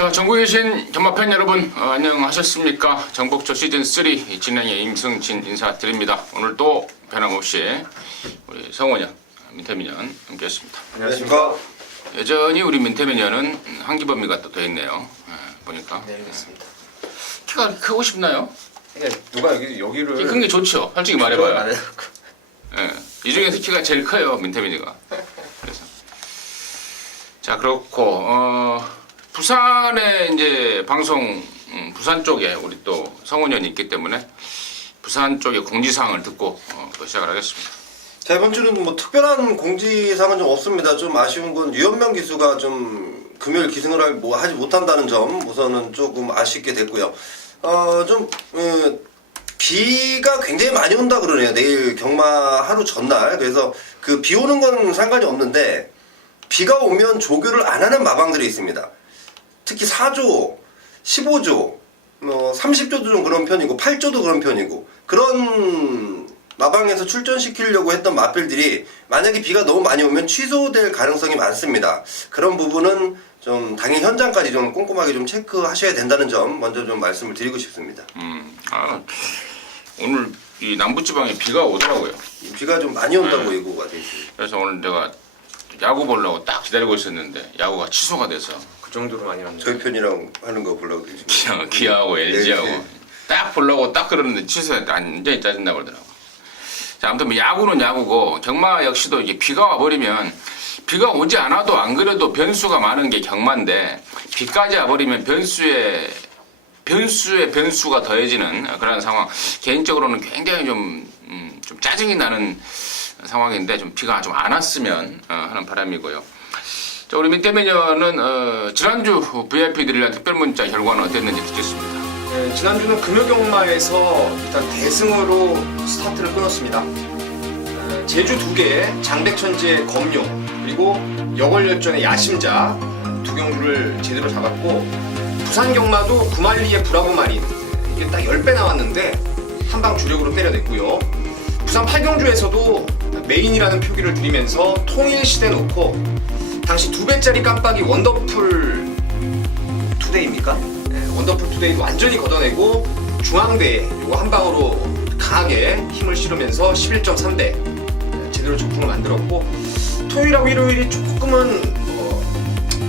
자, 전국에 계신 경마팬 여러분 안녕하셨습니까? 정복조 시즌3 진행의 임승진 인사드립니다. 오늘 또 변함없이 우리 성원현, 민태민현 함께했습니다. 안녕하십니까? 여전히 우리 민태민현은 한기범위가 또 돼 있네요. 보니까. 네, 알겠습니다. 키가 크고 싶나요? 네, 누가 여기를 키 큰 게 좋죠. 솔직히 말해봐요. 안 해놓고. 예, 이 중에서 키가 제일 커요, 민태민이가. 그래서 자, 그렇고 부산에 이제 방송 부산 쪽에 우리 또 성원현이 있기 때문에 부산 쪽의 공지사항을 듣고 또 시작을 하겠습니다. 자, 이번 주는 뭐 특별한 공지사항은 좀 없습니다. 좀 아쉬운 건 유현명 기수가 좀 금요일 기승을 하지 못한다는 점 우선은 조금 아쉽게 됐고요. 비가 굉장히 많이 온다 그러네요. 내일 경마 하루 전날. 그래서 그 비 오는 건 상관이 없는데 비가 오면 조교를 안 하는 마방들이 있습니다. 특히 4조, 15조, 30조도 좀 그런 편이고 8조도 그런 편이고 그런 마방에서 출전시키려고 했던 마필들이 만약에 비가 너무 많이 오면 취소될 가능성이 많습니다. 그런 부분은 좀 당일 현장까지 좀 꼼꼼하게 좀 체크하셔야 된다는 점 먼저 좀 말씀을 드리고 싶습니다. 오늘 이 남부지방에 비가 오더라고요. 비가 좀 많이 온다고 예고가 돼 있습니다. 그래서 오늘 내가 야구 보려고 딱 기다리고 있었는데 야구가 취소가 돼서 그 정도로 많이 왔네요. 저희 편이랑 하는 거 보려고 되어 있습니다. 기아하고 LG하고 네. 딱 보려고 딱 그러는데 취소했다. 완전히 짜증나 버리더라고. 자, 아무튼 뭐 야구는 야구고 경마 역시도 이게 비가 와버리면 비가 오지 않아도 안 그래도 변수가 많은 게 경마인데 비까지 와버리면 변수에 변수가 더해지는 그런 상황. 개인적으로는 굉장히 좀 짜증이 나는 상황인데 좀 비가 좀 안 왔으면 하는 바람이고요. 자, 우리 민태매년은 지난주 VIP 드리려는 특별 문자 결과는 어땠는지 듣겠습니다. 네, 지난주는 금요경마에서 일단 대승으로 스타트를 끊었습니다. 제주 2개, 장백천지의 검용, 그리고 여걸열전의 야심자 두 경주를 제대로 잡았고 부산경마도 구만리의 브라보마린 이게 딱 10배 나왔는데 한방 주력으로 때려냈고요. 부산 8경주에서도 메인이라는 표기를 드리면서 통일시대 놓고 당시 2배짜리 깜빡이 원더풀 투데이입니까? 네, 원더풀 투데이도 완전히 걷어내고 중앙대에 이거 한 방으로 강하게 힘을 실으면서 11.3배 제대로 적중을 만들었고 토요일하고 일요일이 조금은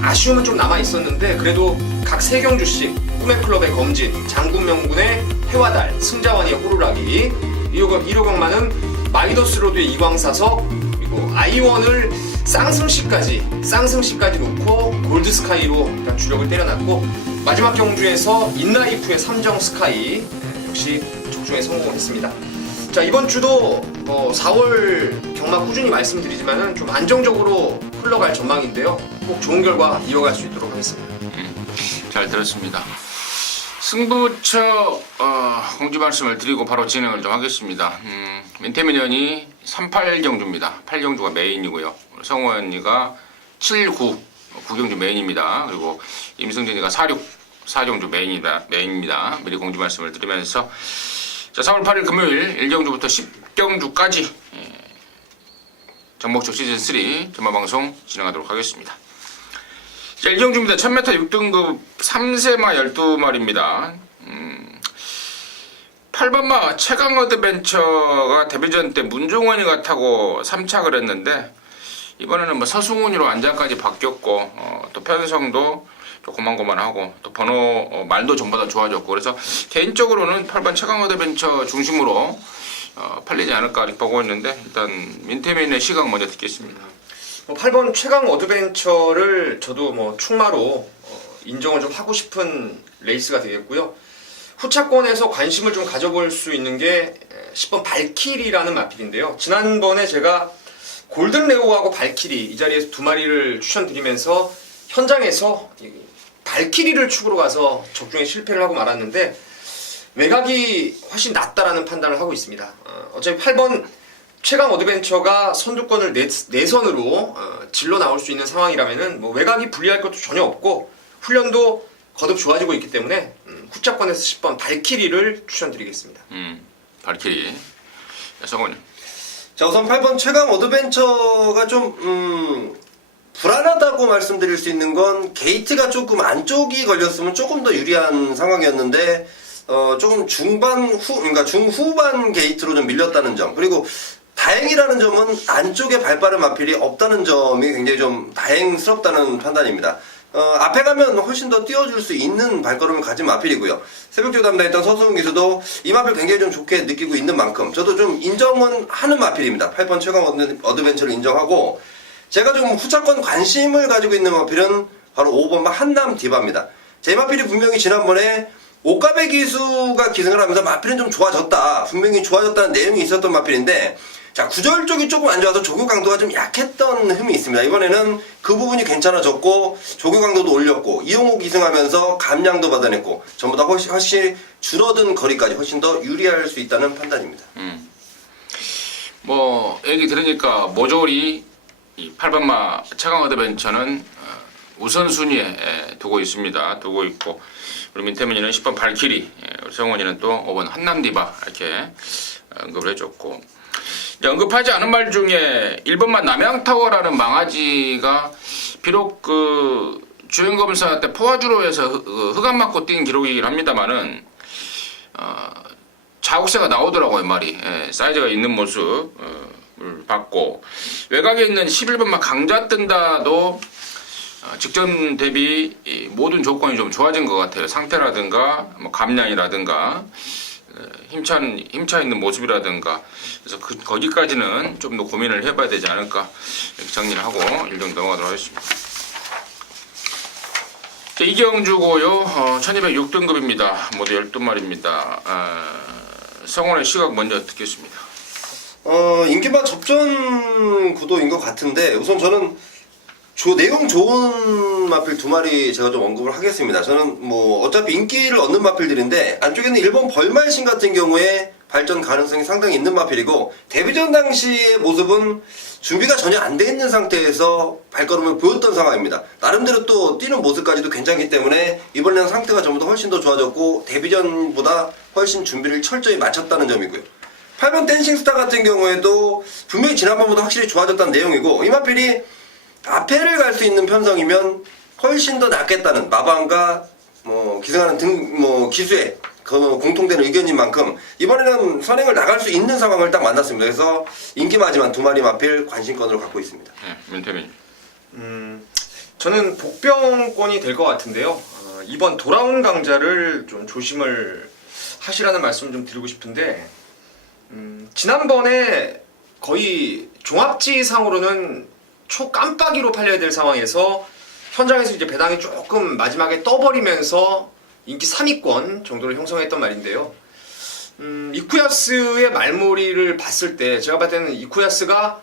아쉬움은 좀 남아 있었는데 그래도 각 3경주씩 꿈의클럽의 검진, 장군명군의 해와달, 승자원의 호루라기, 1호 경마는 마이더스로드의 이광사석, 그리고 아이원을 쌍승시까지 놓고 골드스카이로 일단 주력을 때려놨고 마지막 경주에서 인라이프의 삼정스카이 역시 적중에 성공을 했습니다. 자, 이번 주도 4월 경마 꾸준히 말씀드리지만은 좀 안정적으로 흘러갈 전망인데요. 꼭 좋은 결과 이어갈 수 있도록 하겠습니다. 잘 들었습니다. 승부처 공지 말씀을 드리고 바로 진행을 좀 하겠습니다. 민태민현이 38경주입니다. 8경주가 메인이고요. 성원이가 7, 9 9경주 메인입니다. 그리고 임승진이가 4, 6 4경주 메인입니다. 미리 공지 말씀을 드리면서 자, 3월 8일 금요일 1경주부터 10경주까지 정복조 시즌3 전마방송 진행하도록 하겠습니다. 자, 1경주입니다. 1000m 6등급 3세마 12마리입니다. 8번마 최강 어드벤처가 데뷔전 때 문종원이가 타고 3착을 했는데 이번에는 뭐 서승훈이로 안장까지 바뀌었고 또 편성도 또 고만고만하고 또 번호 말도 전보다 좋아졌고 그래서 개인적으로는 8번 최강 어드벤처 중심으로 팔리지 않을까 이렇게 보고 있는데 일단 민태민의 시각 먼저 듣겠습니다. 8번 최강 어드벤처를 저도 충마로 인정을 좀 하고 싶은 레이스가 되겠고요. 후차권에서 관심을 좀 가져볼 수 있는 게 10번 발키리라는 마필인데요. 지난번에 제가 골든레오하고 발키리 이 자리에서 두 마리를 추천드리면서 현장에서 발키리를 축으로 가서 적중에 실패를 하고 말았는데 외곽이 훨씬 낫다라는 판단을 하고 있습니다. 어차피 8번 최강 어드벤처가 선두권을 내선으로 질러 나올 수 있는 상황이라면은 외곽이 불리할 것도 전혀 없고 훈련도 거듭 좋아지고 있기 때문에 후차권에서 10번 발키리를 추천드리겠습니다. 발키리. 성훈이. 자, 우선 8번 최강 어드벤처가 좀 불안하다고 아쉽다고 말씀드릴 수 있는 건 게이트가 조금 안쪽이 걸렸으면 조금 더 유리한 상황이었는데 조금 그러니까 중후반 게이트로 좀 밀렸다는 점. 그리고 다행이라는 점은 안쪽에 발빠른 마필이 없다는 점이 굉장히 좀 다행스럽다는 판단입니다. 앞에 가면 훨씬 더 띄워줄 수 있는 발걸음을 가진 마필이고요. 새벽주 담당했던 서수훈 기수도 이 마필 굉장히 좀 좋게 느끼고 있는 만큼 저도 좀 인정은 하는 마필입니다. 8번 최강 어드벤처를 인정하고, 제가 좀 후차권 관심을 가지고 있는 마필은 바로 5번 한남 디바입니다. 제 마필이 분명히 지난번에 옷가베 기수가 기승을 하면서 마필은 좀 좋아졌다, 분명히 좋아졌다는 내용이 있었던 마필인데, 자, 구절 쪽이 조금 안 좋아서 조교 강도가 좀 약했던 흠이 있습니다. 이번에는 그 부분이 괜찮아졌고 조교 강도도 올렸고 이용호 기승하면서 감량도 받아냈고 전부 다 훨씬 줄어든 거리까지 훨씬 더 유리할 수 있다는 판단입니다. 뭐 얘기 들으니까 모조리 이 8번마 최강 어드벤처는 우선순위에 두고 있습니다. 두고 있고, 우리 민태민이는 10번 발키리, 우리 성원이는 또 5번 한남디바 이렇게 언급을 해줬고, 언급하지 않은 말 중에 1번만 남양타워라는 망아지가 비록 그 주행검사 때 포화주로에서 흑암 맞고 뛴 기록이긴 합니다만은 자국세가 나오더라고요. 말이 사이즈가 있는 모습을 봤고, 외곽에 있는 11번만 강자 뜬다도 직전 대비 모든 조건이 좀 좋아진 것 같아요. 상태라든가 뭐 감량이라든가 힘차 있는 모습이라든가. 그래서 거기까지는 좀 더 고민을 해봐야 되지 않을까, 이렇게 정리를 하고 일정 넘어가도록 하겠습니다. 이경주고요. 1206등급입니다. 모두 12마리입니다. 성원의 시각 먼저 듣겠습니다. 인기바 접전 구도인 것 같은데, 우선 저는 내용 좋은 마필 2마리 제가 좀 언급을 하겠습니다. 저는 뭐 어차피 인기를 얻는 마필들인데, 안쪽에는 1번 벌말신 같은 경우에 발전 가능성이 상당히 있는 마필이고, 데뷔전 당시의 모습은 준비가 전혀 안 돼 있는 상태에서 발걸음을 보였던 상황입니다. 나름대로 또 뛰는 모습까지도 괜찮기 때문에 이번에는 상태가 전부 다 훨씬 더 좋아졌고 데뷔전보다 훨씬 준비를 철저히 마쳤다는 점이고요. 8번 댄싱스타 같은 경우에도 분명히 지난번보다 확실히 좋아졌다는 내용이고, 이 마필이 앞에를 갈 수 있는 편성이면 훨씬 더 낫겠다는 마방과 기승하는 기수의 공통된 의견인 만큼 이번에는 선행을 나갈 수 있는 상황을 딱 만났습니다. 그래서 인기마지만 2마리 마필 관심권으로 갖고 있습니다. 민태민. 저는 복병권이 될 것 같은데요. 이번 돌아온 강자를 좀 조심을 하시라는 말씀을 좀 드리고 싶은데, 지난번에 거의 종합지상으로는 초깜빡이로 팔려야 될 상황에서 현장에서 이제 배당이 조금 마지막에 떠버리면서 인기 3위권 정도를 형성했던 말인데요. 이쿠야스의 말머리를 봤을 때 제가 봤을 때는 이쿠야스가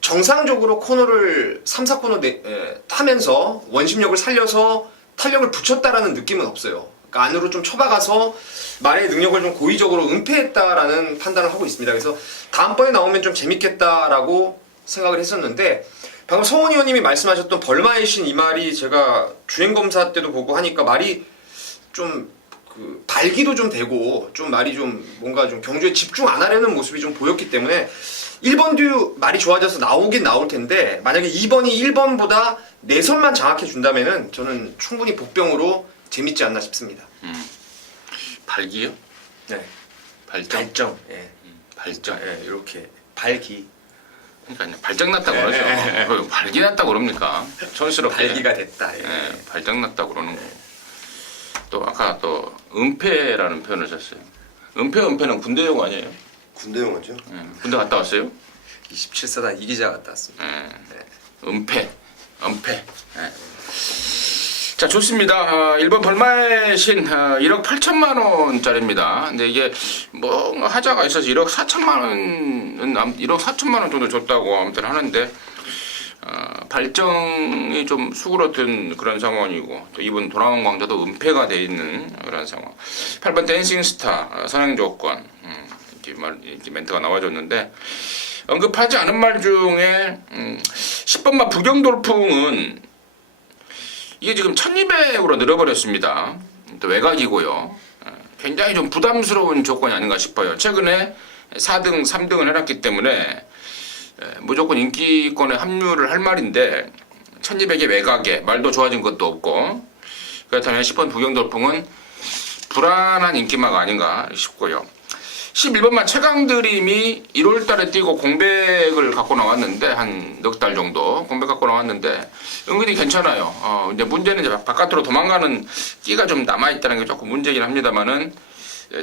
정상적으로 코너를 3, 4코너 타면서 원심력을 살려서 탄력을 붙였다라는 느낌은 없어요. 그러니까 안으로 좀 쳐박아서 말의 능력을 좀 고의적으로 은폐했다라는 판단을 하고 있습니다. 그래서 다음번에 나오면 좀 재밌겠다라고 생각을 했었는데, 방금 성원 의원님이 말씀하셨던 벌마의 신 이 말이 제가 주행검사 때도 보고 하니까 말이 좀 발기도 좀 되고 좀 말이 좀 뭔가 좀 경주에 집중 안 하려는 모습이 좀 보였기 때문에 1번도 말이 좋아져서 나오긴 나올 텐데, 만약에 2번이 1번보다 내선만 장악해 준다면은 저는 충분히 복병으로 재밌지 않나 싶습니다. 발기요? 네. 발정. 예. 발정. 예, 이렇게 발기. 그러니까 발정났다고 그러죠. 발기났다고 그럽니까? 촌스럽게. 발기가 됐다. 예. 발정났다고 그러는 거. 또 아까 또 은폐라는 표현을 썼어요. 은폐는 군대용 아니에요? 군대용어죠. 군대 갔다 왔어요? 27사단 이기자 갔다 왔습니다. 은폐. 자, 좋습니다. 1번 벌마의 신 1억 8천만 원짜리입니다. 근데 이게 뭐 하자가 있어서 1억 4천만 원은 1억 4천만 원 정도 줬다고 아무튼 하는데, 발정이 좀 수그러든 그런 상황이고, 또 이번 돌아온 광자도 은폐가 돼 있는 그런 상황. 8번 댄싱스타 선행 조건, 이렇게 멘트가 나와줬는데, 언급하지 않은 말 중에 10번마 부경돌풍은 이게 지금 1200으로 늘어버렸습니다. 또 외곽이고요. 굉장히 좀 부담스러운 조건이 아닌가 싶어요. 최근에 4등, 3등을 해놨기 때문에 무조건 인기권에 합류를 할 말인데, 1200의 외곽에 말도 좋아진 것도 없고 그렇다면 10번 부경돌풍은 불안한 인기마가 아닌가 싶고요. 11번만 최강드림이 1월달에 뛰고 공백을 갖고 나왔는데 한 넉 달 정도 공백 갖고 나왔는데 은근히 괜찮아요. 이제 문제는 이제 바깥으로 도망가는 끼가 좀 남아있다는 게 조금 문제긴 합니다만은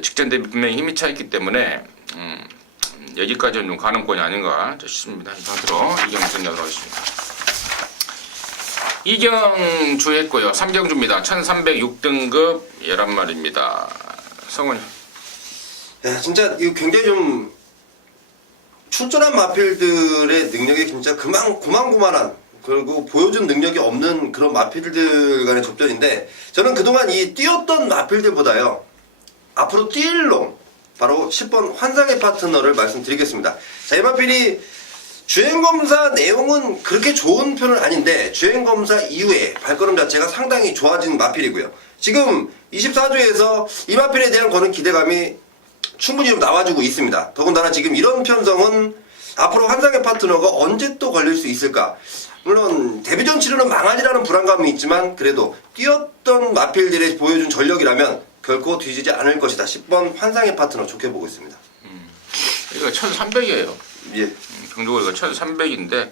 직전 대비 분명히 힘이 차 있기 때문에 여기까지는 좀 가능권이 아닌가 싶습니다. 이 상태로 이경 전략으로 하겠습니다. 이경주 했고요. 3경주입니다. 1306등급 11마리입니다. 성훈이. 야, 진짜 이거 굉장히 좀 출전한 마필들의 능력이 진짜 고만고만한 그리고 보여준 능력이 없는 그런 마필들 간의 접전인데 저는 그동안 이 뛰었던 마필들보다요 앞으로 뛸 놈 바로 10번 환상의 파트너를 말씀드리겠습니다. 자, 이 마필이 주행검사 내용은 그렇게 좋은 편은 아닌데 주행검사 이후에 발걸음 자체가 상당히 좋아진 마필이고요. 지금 24조에서 이 마필에 대한 거는 기대감이 충분히 좀 나와주고 있습니다. 더군다나 지금 이런 편성은 앞으로 환상의 파트너가 언제 또 걸릴 수 있을까? 물론 데뷔전 치르는 망하리라는 불안감이 있지만 그래도 뛰었던 마필들이 보여준 전력이라면 결코 뒤지지 않을 것이다. 10번 환상의 파트너 좋게 보고 있습니다. 이거 1300이에요. 예. 경주거리가 1300인데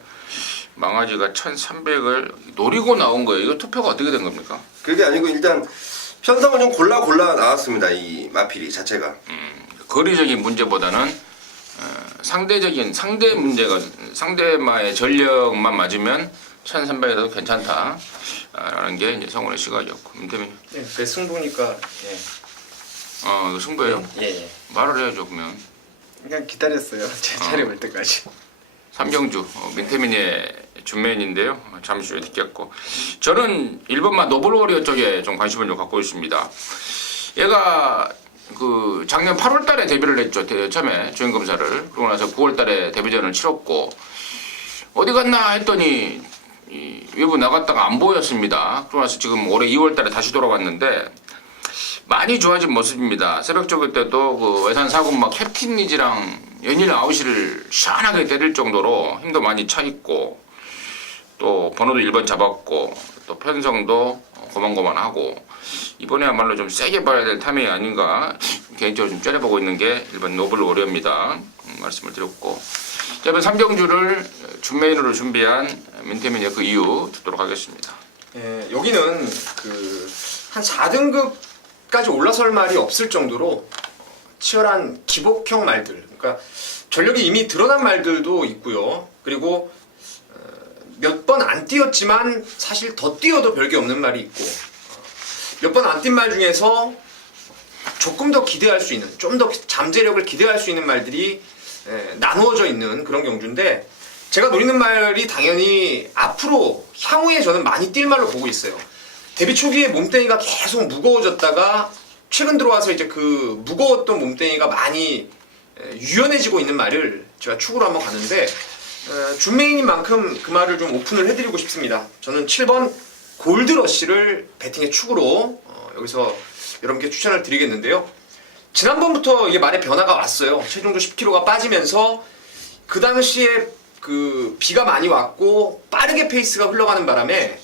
망아지가 1300을 노리고 나온 거예요. 이거 투표가 어떻게 된 겁니까? 그게 아니고 일단 편성을 좀 골라 나왔습니다. 이 마필이 자체가. 거리적인 문제보다는 상대적인 상대마의 전력만 맞으면 1300에도 괜찮다라는 게 이제 성훈의 시각이었고 민태민. 네, 승부니까 예. 이거 승부예요? 예. 말을 해야죠 그러면. 그냥 기다렸어요. 제 차례 올 때까지. 삼경주 민태민의 준메인인데요. 잠시 후에 듣겠고 저는 1번만 노블워리어 쪽에 좀 관심을 좀 갖고 있습니다. 얘가 그 작년 8월달에 데뷔를 했죠. 처음에 주행검사를. 그러고 나서 9월달에 데뷔전을 치렀고 어디 갔나 했더니 외부 나갔다가 안 보였습니다. 그러고 나서 지금 올해 2월달에 다시 돌아왔는데 많이 좋아진 모습입니다. 새벽 쪽일 때도 그 외산 사군막 캡틴 리지랑 연일 아웃을 시원하게 때릴 정도로 힘도 많이 차 있고 또 번호도 1번 잡았고 또 편성도 고만고만하고 이번에야말로 좀 세게 봐야 될 타이밍이 아닌가 개인적으로 좀 째려보고 있는 게 1번 노블 워리어입니다. 말씀을 드렸고 자, 이번 3경주를 준메인으로 준비한 민태민의 그 이유 듣도록 하겠습니다. 예, 여기는 그 한 4등급까지 올라설 말이 없을 정도로 치열한 기복형 말들, 그러니까 전력이 이미 드러난 말들도 있고요. 그리고 몇 번 안 뛰었지만 사실 더 뛰어도 별게 없는 말이 있고 몇 번 안 뛴 말 중에서 조금 더 기대할 수 있는, 좀 더 잠재력을 기대할 수 있는 말들이 나누어져 있는 그런 경주인데 제가 노리는 말이 당연히 앞으로 향후에 저는 많이 뛸 말로 보고 있어요. 데뷔 초기에 몸뚱이가 계속 무거워졌다가 최근 들어와서 이제 그 무거웠던 몸뚱이가 많이 유연해지고 있는 말을 제가 축으로 한번 가는데 준메인인 만큼 그 말을 좀 오픈을 해드리고 싶습니다. 저는 7번 골드러쉬를 배팅의 축으로 여기서 여러분께 추천을 드리겠는데요. 지난번부터 이게 말에 변화가 왔어요. 체중도 10kg가 빠지면서 그 당시에 그 비가 많이 왔고 빠르게 페이스가 흘러가는 바람에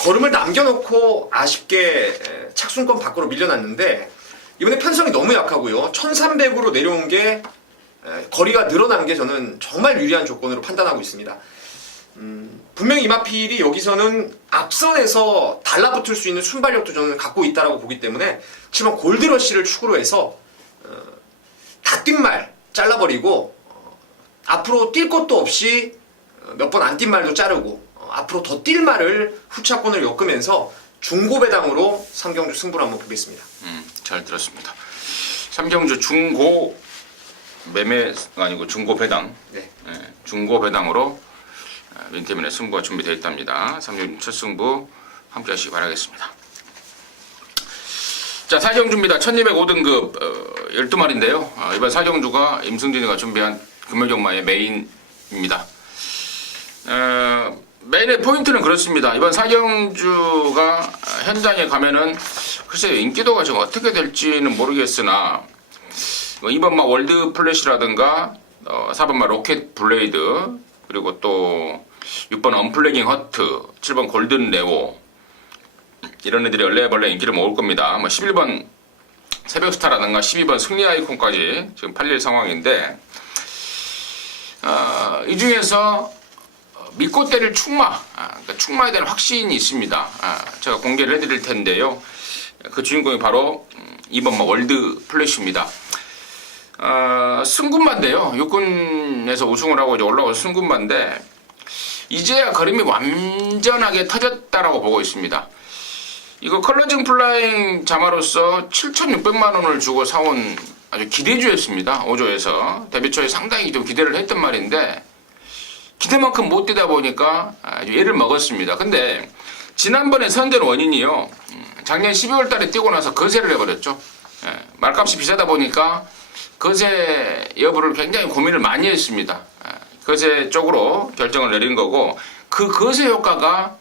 걸음을 남겨놓고 아쉽게 착순권 밖으로 밀려났는데 이번에 편성이 너무 약하고요. 1300으로 내려온 게 거리가 늘어난 게 저는 정말 유리한 조건으로 판단하고 있습니다. 분명히 이마필이 여기서는 앞선에서 달라붙을 수 있는 순발력도 저는 갖고 있다고 보기 때문에 7번 골드러쉬를 축으로 해서 다 뛴 말 잘라버리고 앞으로 뛸 것도 없이 몇 번 안 뛴 말도 자르고 앞으로 더 뛸 말을 후차권을 엮으면서 중고 배당으로 3경주 승부를 한번 보겠습니다. 잘 들었습니다. 3경주 중고 매매가 아니고 중고 배당. 네. 중고 배당으로 민태민의 승부가 준비되어 있답니다. 3경주 첫 승부 함께 하시기 바라겠습니다. 자, 4경주입니다. 1205등급 12마리인데요. 이번 4경주가 임승진이가 준비한 금요경마의 메인입니다. 메인의 포인트는 그렇습니다. 이번 4경주가 현장에 가면은 글쎄요, 인기도가 지금 어떻게 될지는 모르겠으나 이번 월드 플래시라든가 4번마 로켓 블레이드 그리고 또 6번 언플래깅 허트, 7번 골든 레오 이런 애들이 얼레벌레 인기를 모을 겁니다. 뭐 11번 새벽스타라든가 12번 승리 아이콘까지 지금 팔릴 상황인데 이 중에서 믿고 때릴 충마, 그러니까 충마에 대한 확신이 있습니다. 제가 공개를 해드릴 텐데요. 그 주인공이 바로 2번 월드 플래시입니다. 승군마인데요. 육군에서 우승을 하고 이제 올라온 승군마인데 이제야 걸음이 완전하게 터졌다라고 보고 있습니다. 이거 컬러징 플라잉 자마로서 7,600만 원을 주고 사온 아주 기대주였습니다. 5조에서 데뷔 초에 상당히 좀 기대를 했던 말인데 기대만큼 못 뛰다 보니까 아주 애를 먹었습니다. 근데 지난번에 선전 원인이요. 작년 12월 달에 뛰고 나서 거세를 해버렸죠. 말값이 비싸다 보니까 거세 여부를 굉장히 고민을 많이 했습니다. 거세 쪽으로 결정을 내린 거고 그 거세 효과가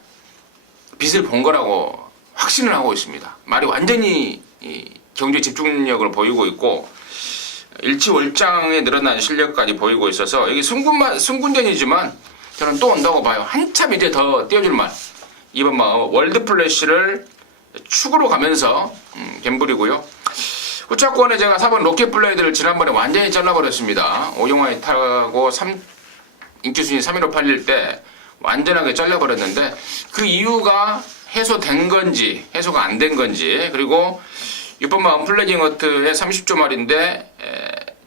빛을 본 거라고 확신을 하고 있습니다. 말이 완전히 경제 집중력을 보이고 있고 일치월장에 늘어난 실력까지 보이고 있어서 여기 승군전이지만 저는 또 온다고 봐요. 한참 이제 더 띄워줄 말. 이번 월드 플래시를 축으로 가면서 갬블이고요. 후차권에 제가 4번 로켓 블레이드를 지난번에 완전히 잘라버렸습니다. 오용화에 타고 인기 순위 3위로 팔릴 때 완전하게 잘려버렸는데 그 이유가 해소된 건지 해소가 안 된 건지 그리고 6번 언플래깅 허트의 30조 말인데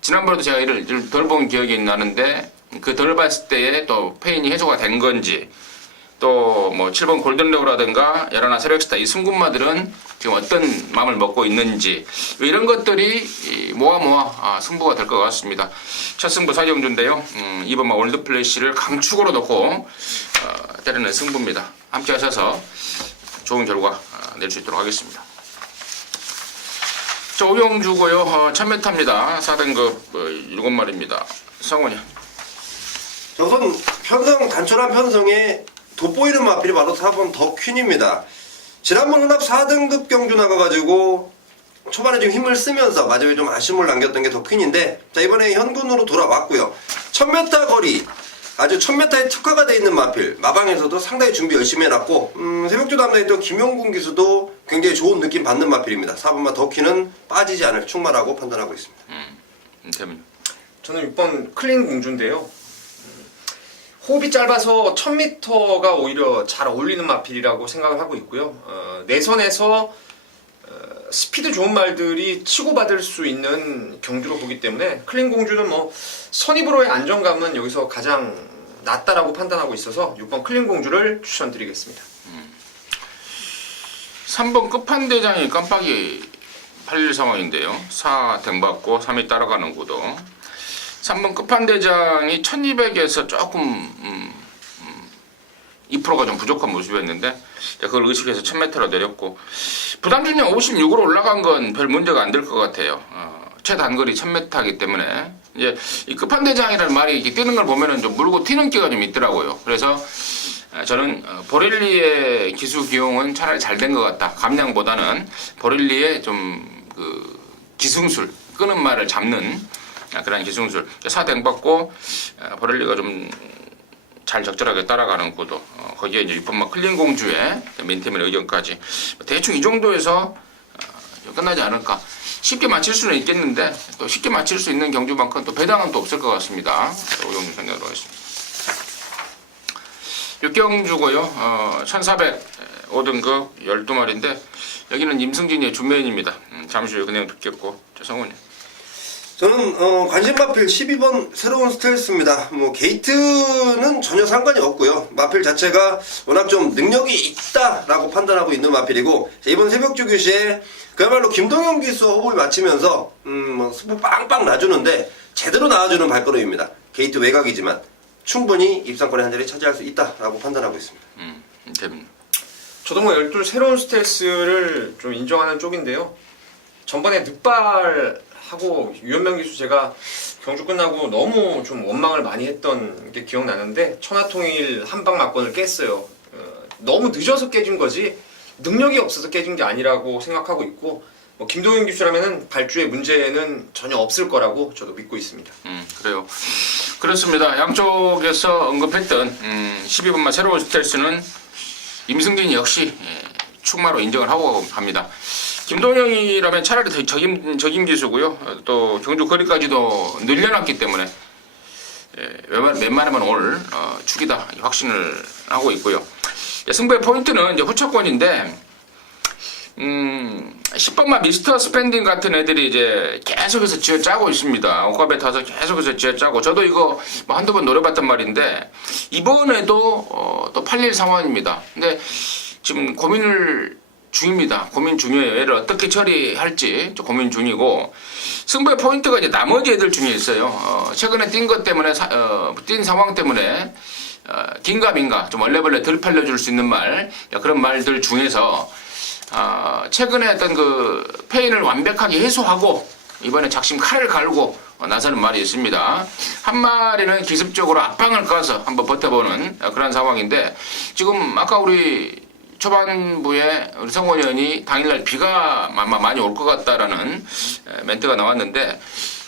지난번에도 제가 이를 덜 본 기억이 나는데 그 덜 봤을 때에 또 페인이 해소가 된 건지 또 뭐 7번 골든레오라든가 열하나 새벽스타 이 승군마들은 지금 어떤 마음을 먹고 있는지 이런 것들이 모아 승부가 될 것 같습니다. 첫 승부 사경주인데요. 2번 월드 플래시를 강축으로 놓고 때리는 승부입니다. 함께 하셔서 좋은 결과 낼 수 있도록 하겠습니다. 자, 오용주고요. 1000m입니다. 4등급 7마리입니다. 성훈이. 자, 우선 단촐한 편성에 돋보이는 마필이 바로 4번 더 퀸입니다. 지난번 혼합 4등급 경주 나가가지고 초반에 좀 힘을 쓰면서 마지막에 좀 아쉬움을 남겼던 게 더 퀸인데 자 이번에 현군으로 돌아왔고요. 1000m 거리 아주 1000m에 특화가 되어 있는 마필 마방에서도 상당히 준비 열심히 해놨고 새벽주 담당이 또 김용군 기수도 굉장히 좋은 느낌 받는 마필입니다. 4번마 더 퀸은 빠지지 않을 충마라고 판단하고 있습니다. 저는 6번 클린 공주인데요. 호흡이 짧아서 1000m가 오히려 잘 어울리는 마필이라고 생각을 하고 있고요. 내선에서 스피드 좋은 말들이 치고받을 수 있는 경주로 보기 때문에 클린 공주는 뭐 선입으로의 안정감은 여기서 가장 낮다라고 판단하고 있어서 6번 클린 공주를 추천드리겠습니다. 3번 끝판대장이 깜빡이 팔릴 상황인데요. 4등 받고 3위 따라가는 구도. 3번 끝판대장이 1200에서 조금 2%가 좀 부족한 모습이었는데 그걸 의식해서 1000m로 내렸고 부담중량 56으로 올라간 건 별 문제가 안 될 것 같아요. 최단거리 1000m이기 때문에 이제 이 끝판대장이라는 말이 이렇게 뛰는 걸 보면은 좀 물고 튀는 기가 좀 있더라고요. 그래서 저는 보렐리의 기수 기용은 차라리 잘 된 것 같다. 감량보다는 보렐리의 좀 그 기승술 끄는 말을 잡는 그런 기승술 4등 받고 보렐리가 좀 잘 적절하게 따라가는 구도 거기에 이제 6번마 클린 공주의 맨테밀 의견까지 대충 이 정도에서 끝나지 않을까. 쉽게 맞힐 수는 있겠는데 또 쉽게 맞힐 수 있는 경주만큼 또 배당은 또 없을 것 같습니다. 오용주 생각으로 하겠습니다. 6경주고요. 1405등급 12마리인데 여기는 임승진의 준메인입니다. 잠시 후에 그 내용 듣겠고 성훈이. 저는 관심 마필 12번 새로운 스텔스입니다. 뭐 게이트는 전혀 상관이 없고요. 마필 자체가 워낙 좀 능력이 있다라고 판단하고 있는 마필이고 이번 새벽주 교시에 그야말로 김동현 기수와 호흡을 맞추면서 뭐 스포 빵빵 놔주는데 제대로 나와주는 발걸음입니다. 게이트 외곽이지만 충분히 입상권의 한 자리 차지할 수 있다라고 판단하고 있습니다. 재밌네. 저도 뭐 12 새로운 스텔스를 좀 인정하는 쪽인데요. 전번에 늑발하고 유현명 기수 제가 경주 끝나고 너무 좀 원망을 많이 했던 게 기억나는데 천하통일 한방 막건을 깼어요. 너무 늦어서 깨진 거지 능력이 없어서 깨진 게 아니라고 생각하고 있고 뭐 김동현 기수라면은 발주에 문제는 전혀 없을 거라고 저도 믿고 있습니다. 그래요. 그렇습니다. 양쪽에서 언급했던 12번마 새로운 스텔스는 임승진 역시 충마로 인정을 하고 합니다. 김동영이라면 차라리 더 적임 기수고요. 또 경주 거리까지도 늘려놨기 때문에 웬만하면 오늘 축이다 확신을 하고 있고요. 승부의 포인트는 이제 후차권인데 10번마 미스터 스펜딩 같은 애들이 이제 계속해서 쥐어짜고 있습니다. 옷값에 타서 계속해서 쥐어짜고 저도 이거 뭐 한두 번 노려봤단 말인데 이번에도 또 팔릴 상황입니다. 근데 지금 고민을 중입니다. 고민 중이에요. 얘를 어떻게 처리할지 좀 고민 중이고 승부의 포인트가 이제 나머지 애들 중에 있어요. 최근에 뛴 것 때문에 뛴 상황 때문에 긴가 민가 좀 얼레벌레 덜 팔려줄 수 있는 말 그런 말들 중에서 최근에 어떤 그 페인을 완벽하게 해소하고 이번에 작심 칼을 갈고 나서는 말이 있습니다. 한 마리는 기습적으로 앞방을 까서 한번 버텨보는 그런 상황인데 지금 아까 우리 초반부에 우리 성원 의원이 당일날 비가 아마 많이 올 것 같다라는 멘트가 나왔는데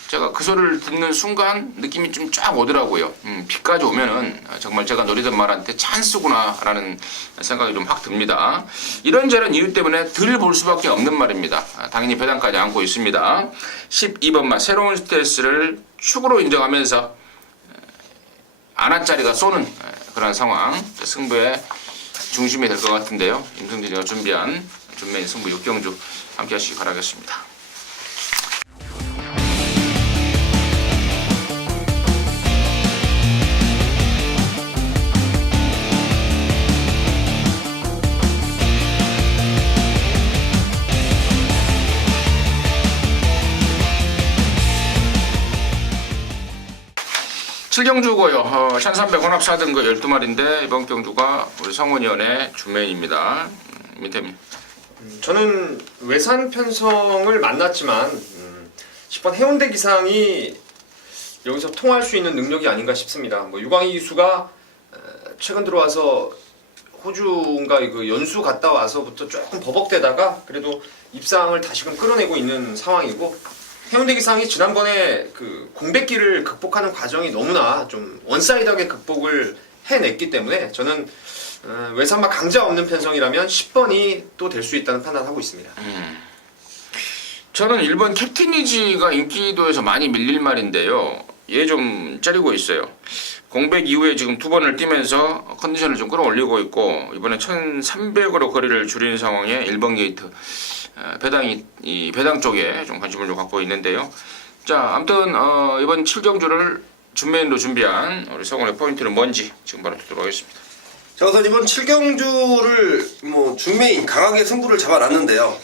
제가 그 소리를 듣는 순간 느낌이 좀 쫙 오더라고요. 비까지 오면은 정말 제가 노리던 말한테 찬스구나라는 생각이 좀 확 듭니다. 이런저런 이유 때문에 덜 볼 수밖에 없는 말입니다. 당연히 배당까지 안고 있습니다. 12번마 새로운 스텔스를 축으로 인정하면서 안한짜리가 쏘는 그런 상황 승부의 중심이 될 것 같은데요. 임승진이가 준비한 준메인 승부 6경주 함께 하시기 바라겠습니다. 칠 경주고요. 1300 혼합 4등급 12마리인데 이번 경주가 우리 성원위원의 주메인입니다. 민태민. 저는 외산 편성을 만났지만 10번 해운대 기상이 여기서 통할 수 있는 능력이 아닌가 싶습니다. 뭐 유광희 기수가 최근 들어와서 호주인가 그 연수 갔다 와서부터 조금 버벅대다가 그래도 입상을 다시금 끌어내고 있는 상황이고 해운대 기상이 지난번에 그 공백기를 극복하는 과정이 너무나 좀 원사이드하게 극복을 해냈기 때문에 저는 외산마 강자 없는 편성이라면 10번이 또 될 수 있다는 판단을 하고 있습니다. 저는 1번 캡틴이지가 인기도에서 많이 밀릴 말인데요. 얘 좀 째리고 있어요. 공백 이후에 지금 2번을 뛰면서 컨디션을 좀 끌어올리고 있고 이번에 1300으로 거리를 줄이는 상황에 1번 게이트 배당이 이 배당 쪽에 좀 관심을 좀 갖고 있는데요. 자, 아무튼 이번 7경주를 준메인으로 준비한 우리 성원의 포인트는 뭔지 지금 바로 듣도록 하겠습니다. 자, 우선 이번 7경주를 뭐 중메인 강하게 승부를 잡아놨는데요.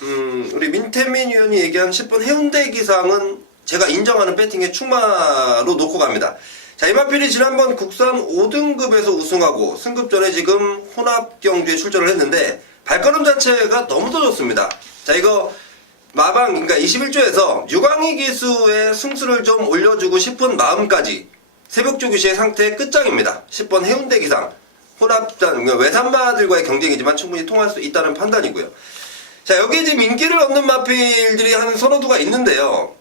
우리 민태민 위원이 얘기한 10번 해운대 기상은 제가 인정하는 배팅의 충마로 놓고 갑니다. 자, 이마필이 지난번 국산 5등급에서 우승하고 승급전에 지금 혼합 경주에 출전을 했는데 발걸음 자체가 너무도 좋습니다. 자, 이거 마방 그러니까 21조에서 유광희 기수의 승수를 좀 올려주고 싶은 마음까지 새벽조규시의 상태의 끝장입니다. 10번 해운대 기상 혼합단 그러니까 외산마들과의 경쟁이지만 충분히 통할 수 있다는 판단이고요. 자, 여기에 지금 인기를 얻는 마필들이 한 선호도가 있는데요.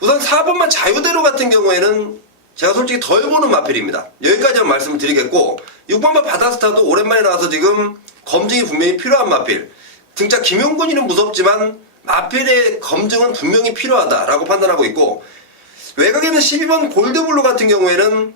우선 4번마 자유대로 같은 경우에는 제가 솔직히 덜 보는 마필입니다. 여기까지만 말씀을 드리겠고 6번마 바다스타도 오랜만에 나와서 지금 검증이 분명히 필요한 마필. 등짝 김용군이는 무섭지만 마필의 검증은 분명히 필요하다라고 판단하고 있고 외곽에는 12번 골드블루 같은 경우에는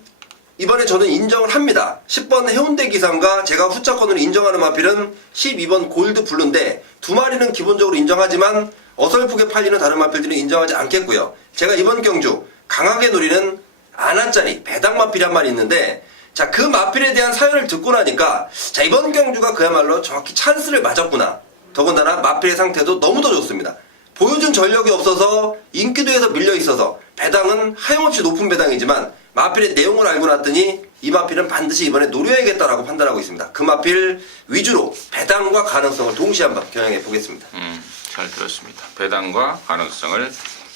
이번에 저는 인정을 합니다. 10번 해운대 기상과 제가 후차권으로 인정하는 마필은 12번 골드블루인데 두 마리는 기본적으로 인정하지만 어설프게 팔리는 다른 마필들은 인정하지 않겠고요. 제가 이번 경주 강하게 노리는 아나짜리 배당 마필이 한 마리 있는데 자, 그 마필에 대한 사연을 듣고 나니까 자, 이번 경주가 그야말로 정확히 찬스를 맞았구나. 더군다나 마필의 상태도 너무도 좋습니다. 보여준 전력이 없어서 인기도에서 밀려있어서 배당은 하염없이 높은 배당이지만 마필의 내용을 알고 났더니 이 마필은 반드시 이번에 노려야겠다라고 판단하고 있습니다. 그 마필 위주로 배당과 가능성을 동시에 한번 겨냥해 보겠습니다. 잘 들었습니다. 배당과 가능성을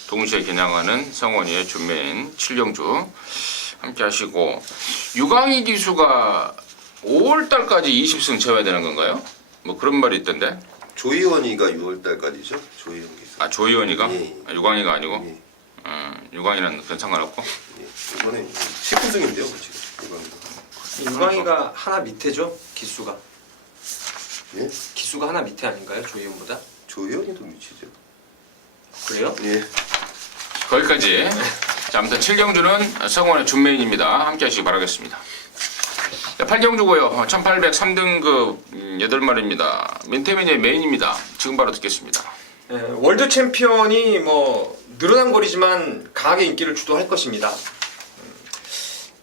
동시에 겨냥하는 성원이의 준메인 7경주 함께 하시고 유광희 기수가 5월달까지 20승 채워야 되는 건가요? 뭐 그런 말이 있던데. 조이원이가 6월달까지죠. 조이원 기수. 아 조이원이가? 예. 아, 유광이가 아니고? 예. 유광이는 그런 상관없고? 예. 이번에 19승인데요, 지금 유광이가. 유광이가 하나 밑에죠, 기수가. 예? 기수가 하나 밑에 아닌가요, 조이원보다? 조이원이도 미치죠. 그래요? 예. 거기까지. 자, 아무튼 7경주는 성원의 준메인입니다. 함께 하시기 바라겠습니다. 8경주고요. 1803등급 8마리입니다. 민태민의 메인입니다. 지금 바로 듣겠습니다. 월드 챔피언이 뭐 늘어난 거리지만 강하게 인기를 주도할 것입니다.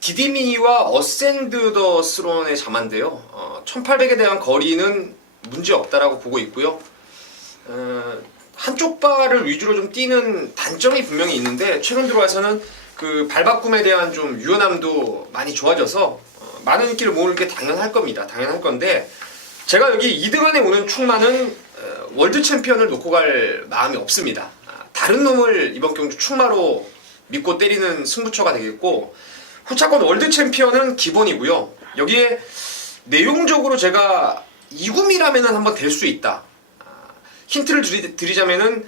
디디미와 어센드 더 스론의 자만데요. 1800에 대한 거리는 문제 없다라고 보고 있고요. 한쪽 발을 위주로 좀 뛰는 단점이 분명히 있는데 최근 들어와서는 그 발바꿈에 대한 좀 유연함도 많이 좋아져서 많은 인기를 모을 게 당연할 겁니다. 당연할 건데 제가 여기 2등 안에 오는 충마는 월드 챔피언을 놓고 갈 마음이 없습니다. 다른 놈을 이번 경주 충마로 믿고 때리는 승부처가 되겠고 후차권 월드 챔피언은 기본이고요. 여기에 내용적으로 제가 2구미라면 한번 될 수 있다. 힌트를 드리자면은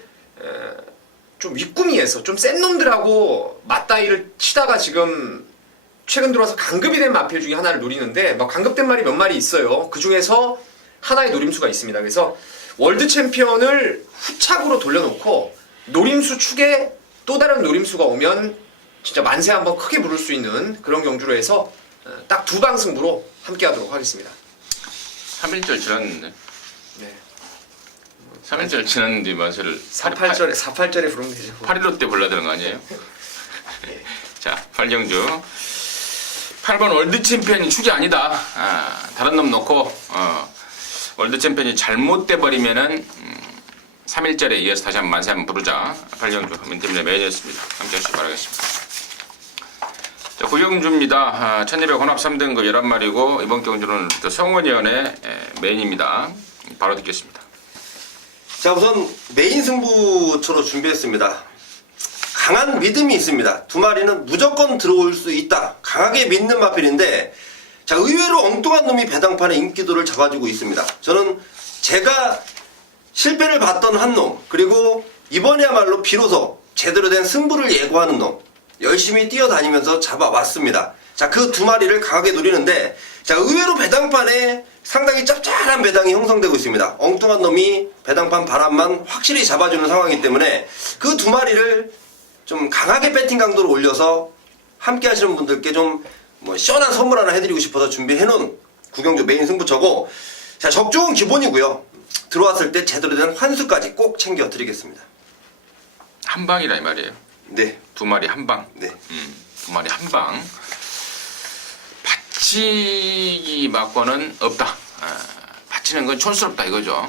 좀 윗구미에서 좀 센 놈들하고 맞다이를 치다가 지금 최근 들어와서 강급이 된 마필 중에 하나를 노리는데 뭐 강급된 말이 몇 마리 있어요. 그 중에서 하나의 노림수가 있습니다. 그래서 월드 챔피언을 후착으로 돌려놓고 노림수 축에 또 다른 노림수가 오면 진짜 만세 한번 크게 부를 수 있는 그런 경주로 해서 딱 2방 승부로 함께 하도록 하겠습니다. 3일절 지났는데. 네. 3일절 지났는데 맛을 48절에 부르면 되죠. 8.15 때 불러야 되는 거 아니에요? 자, 8경주. 8번 월드 챔피언이 축이 아니다. 다른 놈 놓고 월드 챔피언이 잘못돼 버리면은 3일절에 이어서 다시 한번 만세 한번 부르자. 8경주 민팀의 매니저였습니다. 함께 하시기 바라겠습니다. 자, 9경주입니다. 1200 혼합 3등급 11마리고 이번 경주는 또 성원위원회 메인입니다. 바로 듣겠습니다. 자, 우선 메인 승부처로 준비했습니다. 강한 믿음이 있습니다. 2마리는 무조건 들어올 수 있다. 강하게 믿는 마필인데 자, 의외로 엉뚱한 놈이 배당판에 인기도를 잡아주고 있습니다. 저는 제가 실패를 봤던 한 놈, 그리고 이번에야말로 비로소 제대로 된 승부를 예고하는 놈 열심히 뛰어다니면서 잡아왔습니다. 자, 그 2마리를 강하게 노리는데 자, 의외로 배당판에 상당히 짭짤한 배당이 형성되고 있습니다. 엉뚱한 놈이 배당판 바람만 확실히 잡아주는 상황이기 때문에 그 2마리를 좀 강하게 배팅 강도를 올려서 함께 하시는 분들께 좀 뭐 시원한 선물 하나 해드리고 싶어서 준비해놓은 9경주 메인 승부처고 자, 적중은 기본이고요. 들어왔을 때 제대로 된 환수까지 꼭 챙겨 드리겠습니다. 한 방이라 이 말이에요. 네. 2마리 한 방. 네. 2마리 한 방. 받치기 맞고는 없다. 받치는 건 촌스럽다 이거죠.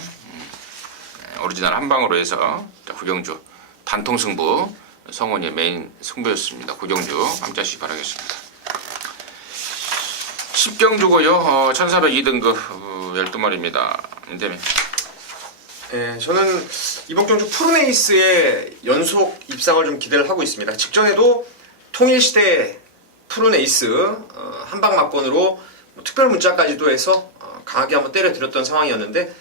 오리지널 한 방으로 해서 9경주 단통 승부 성원이의 메인 승부였습니다. 9경주 함께 하시기 바라겠습니다. 10경주고요. 1402등급 12마리입니다. 인대면. 네, 저는 이번 경주 푸른에이스의 연속 입상을 좀 기대를 하고 있습니다. 직전에도 통일시대 푸른에이스 한방 막건으로 뭐 특별 문자까지도 해서 강하게 한번 때려드렸던 상황이었는데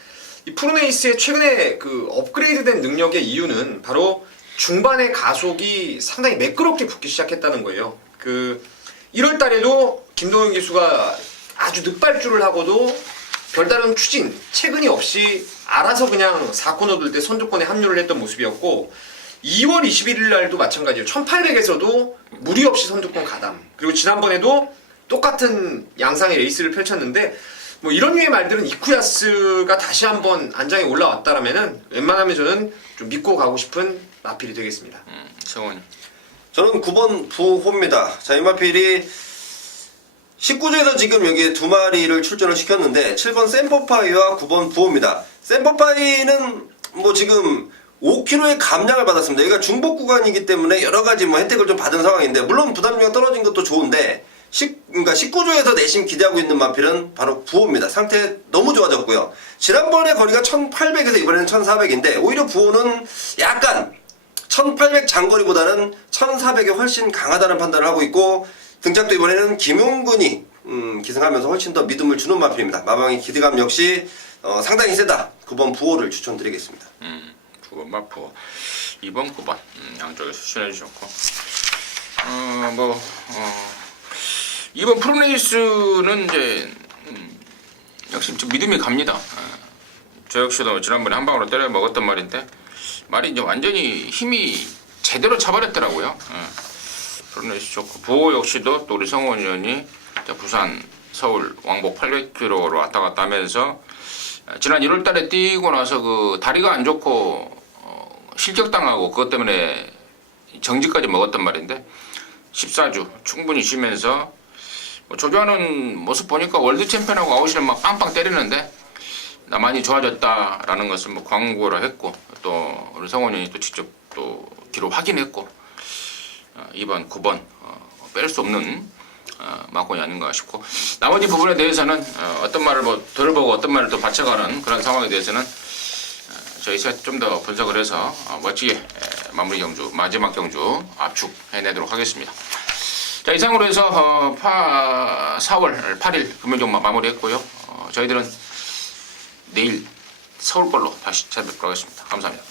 이 푸른에이스의 최근에 그 업그레이드된 능력의 이유는 바로 중반의 가속이 상당히 매끄럽게 붙기 시작했다는 거예요. 그 1월 달에도 김동현 기수가 아주 늑발주를 하고도 별다른 추진, 체근이 없이 알아서 그냥 4코너 돌 때 선두권에 합류를 했던 모습이었고 2월 21일 날도 마찬가지예요. 1800에서도 무리 없이 선두권 가담. 그리고 지난번에도 똑같은 양상의 레이스를 펼쳤는데 뭐 이런 류의 말들은 이쿠야스가 다시 한번 안장에 올라왔다라면은 웬만하면 저는 좀 믿고 가고 싶은 마필이 되겠습니다. 성원이. 저는 9번 부호입니다. 자, 이 마필이 19조에서 지금 여기에 2마리를 출전을 시켰는데 7번 샘퍼파이와 9번 부호입니다. 샘퍼파이는 뭐 지금 5kg의 감량을 받았습니다. 여기가 중복 구간이기 때문에 여러가지 뭐 혜택을 좀 받은 상황인데 물론 부담료가 떨어진 것도 좋은데 그러니까 19조에서 내심 기대하고 있는 마필은 바로 부호입니다. 상태 너무 좋아졌고요. 지난번에 거리가 1800에서 이번에는 1400인데 오히려 부호는 약간 1800 장거리보다는 1400에 훨씬 강하다는 판단을 하고 있고 등짝도 이번에는 김용근이 기승하면서 훨씬 더 믿음을 주는 마필입니다. 마방의 기대감 역시 상당히 세다. 9번 부호를 추천드리겠습니다. 9번 마포, 2번 9번 양쪽에서 추천해 주셨고 2번 프로네이스는 이제 역시 좀 믿음이 갑니다. 저 역시도 지난번에 한 방으로 때려 먹었던 말인데 말이 이제 완전히 힘이 제대로 차버렸더라고요. 프로네이스 좋고 부호 역시도 또 우리 성원 의원이 부산, 서울, 왕복 800km로 왔다 갔다 하면서 지난 1월달에 뛰고 나서 그 다리가 안 좋고 실격당하고 그것 때문에 정지까지 먹었단 말인데 14주 충분히 쉬면서 조교하는 모습 보니까 월드 챔피언하고 아웃을 막 빵빵 때리는데 나 많이 좋아졌다라는 것을 뭐 광고를 했고 또 우리 성원이 또 직접 또 기록 확인했고 2번, 9번 뺄 수 없는 막공이 아닌가 싶고 나머지 부분에 대해서는 어떤 말을 뭐 들어보고 어떤 말을 또 받쳐가는 그런 상황에 대해서는 저희 좀 더 분석을 해서 멋지게 마무리 경주 마지막 경주 압축해내도록 하겠습니다. 자 이상으로 해서 4월 8일 금요일경마 마무리했고요. 저희들은 내일 서울 걸로 다시 찾아뵙도록 하겠습니다. 감사합니다.